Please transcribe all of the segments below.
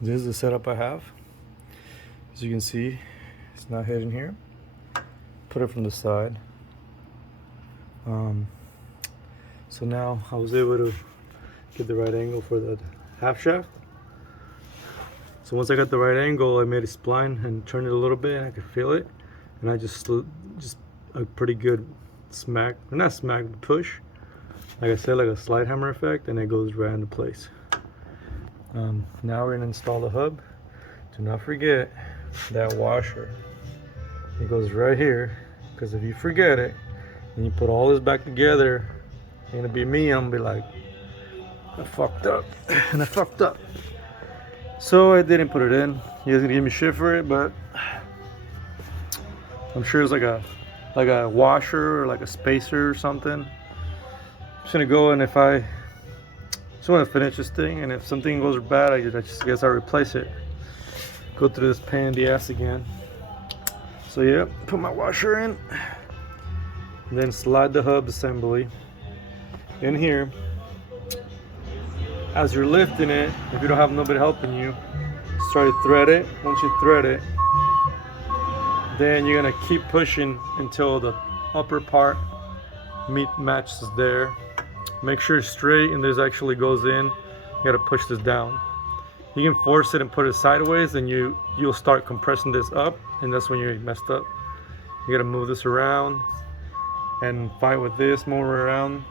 this is the setup I have. As you can see, it's not hidden here. Put it from the side. So now I was able to get the right angle for the half shaft. So once I got the right angle, I made a spline and turned it a little bit, and I could feel it. And I just a pretty good smack, or not smack, but push. Like I said, like a slide hammer effect, and it goes right into place. Now we're gonna install the hub. Do not forget that washer. It goes right here, because if you forget it and you put all this back together, it's gonna be me. I'm gonna be like, I fucked up, and I fucked up. So I didn't put it in. You guys gonna give me shit for it, but I'm sure it's like a washer or like a spacer or something. I'm just gonna go, and if I just want to finish this thing, and if something goes bad, I just guess I'll replace it. Go through this pain in the ass again. So yeah, put my washer in, and then slide the hub assembly in here. As you're lifting it, if you don't have nobody helping you, just try to thread it. Once you thread it, then you're gonna keep pushing until the upper part matches there. Make sure it's straight and this actually goes in. You gotta push this down. You can force it and put it sideways, and you'll start compressing this up, and that's when you're messed up. You gotta move this around and fight with this, move around.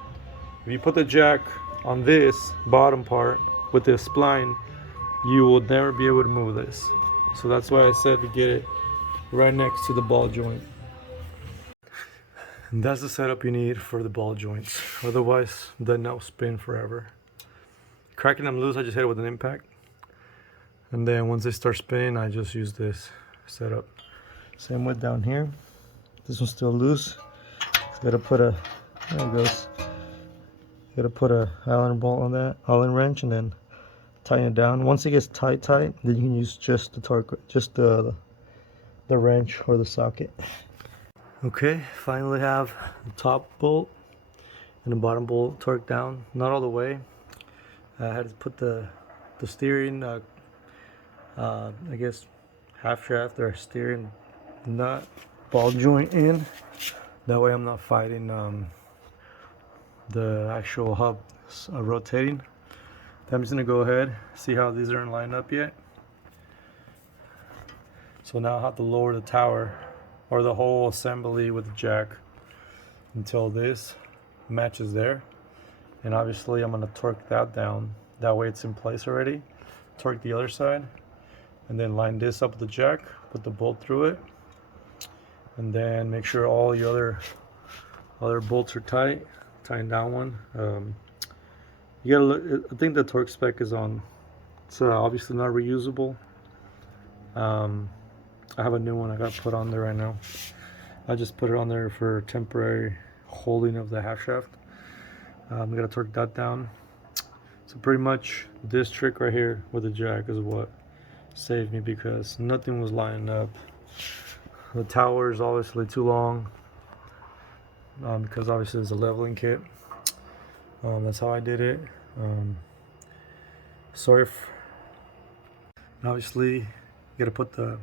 If you put the jack on this bottom part with this spline, you will never be able to move this. So that's why I said to get it right next to the ball joint. And that's the setup you need for the ball joints. Otherwise, the nut will spin forever. Cracking them loose, I just hit it with an impact. And then once they start spinning, I just use this setup. Same with down here. This one's still loose. Gotta put a, there it goes. Gotta put a Allen bolt on that, Allen wrench, and then tighten it down. Once it gets tight, then you can use just the torque, just the wrench or the socket. Okay, finally have the top bolt and the bottom bolt torqued down. Not all the way. I had to put the steering, I guess, half shaft or steering nut ball joint in. That way I'm not fighting the actual hub rotating. Then I'm just gonna go ahead, see how these aren't lined up yet. So now I have to lower the tower or the whole assembly with the jack until this matches there. And obviously I'm gonna torque that down. That way it's in place already. Torque the other side, and then line this up with the jack, put the bolt through it, and then make sure all your other bolts are tight. Tighten down one. You gotta look, I think the torque spec is on. It's obviously not reusable. I have a new one I got put on there right now. I just put it on there for temporary holding of the half shaft. We gotta torque that down. So pretty much this trick right here with the jack is what saved me, because nothing was lining up. The tower is obviously too long, because obviously there's a leveling kit. That's how I did it. Sorry. Obviously, you gotta put the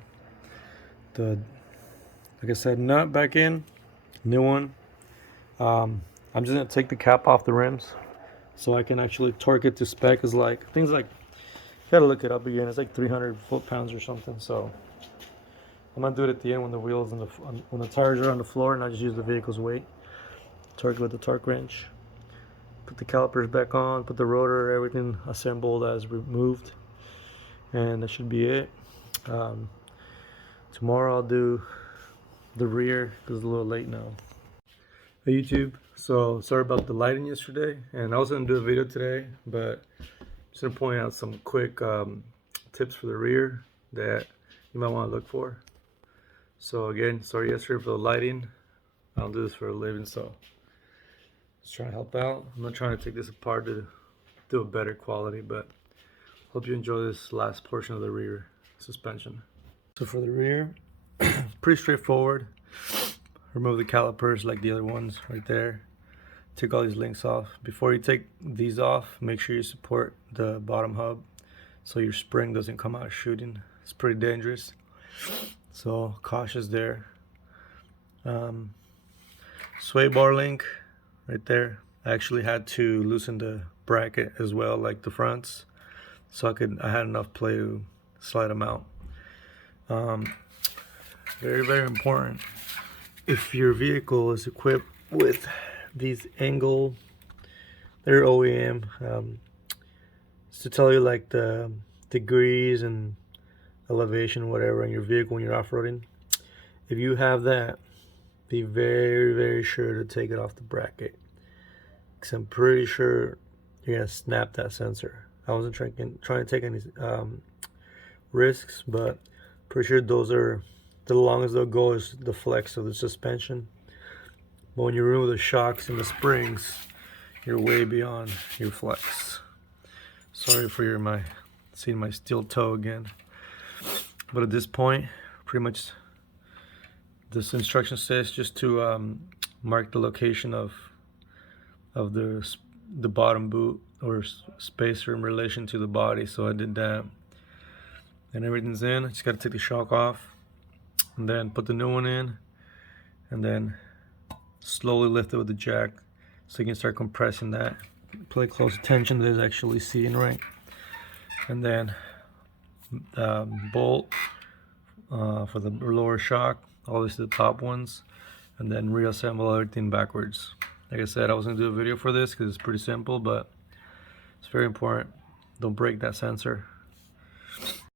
like I said, nut back in, new one. I'm just gonna take the cap off the rims so I can actually torque it to spec. Is like things like, you gotta look it up again. It's like 300 foot-pounds or something. So I'm gonna do it at the end when the wheels and when the tires are on the floor, and I just use the vehicle's weight. Torque it with the torque wrench. Put the calipers back on. Put the rotor, everything assembled as removed, and that should be it. Tomorrow I'll do the rear because it's a little late now. Hey YouTube, so sorry about the lighting yesterday, and I was gonna do a video today, but I'm just gonna point out some quick tips for the rear that you might want to look for. So again, sorry yesterday for the lighting. I don't do this for a living, so just trying to help out. I'm not trying to take this apart to do a better quality, but hope you enjoy this last portion of the rear suspension. So for the rear, pretty straightforward. Remove the calipers like the other ones right there. Take all these links off. Before you take these off, make sure you support the bottom hub so your spring doesn't come out shooting. It's pretty dangerous, so cautious there. Sway bar link right there. I actually had to loosen the bracket as well, like the fronts, so I had enough play to slide them out. Very, very important. If your vehicle is equipped with these angle, they're OEM. It's to tell you like the degrees and elevation, whatever, in your vehicle when you're off-roading. If you have that, be very, very sure to take it off the bracket, because I'm pretty sure you're gonna snap that sensor. I wasn't trying to take any risks, but pretty sure those are the longest they'll go is the flex of the suspension. But when you remove the shocks and the springs, you're way beyond your flex. Sorry for seeing my steel toe again. But at this point, pretty much this instruction says just to mark the location of the bottom boot or spacer in relation to the body. So I did that, and everything's in. I just got to take the shock off and then put the new one in, and then slowly lift it with the jack so you can start compressing that. Pay close attention that it's actually seating right, and then bolt for the lower shock, always the top ones, and then reassemble everything backwards. Like I said, I was going to do a video for this because it's pretty simple, but it's very important. Don't break that sensor.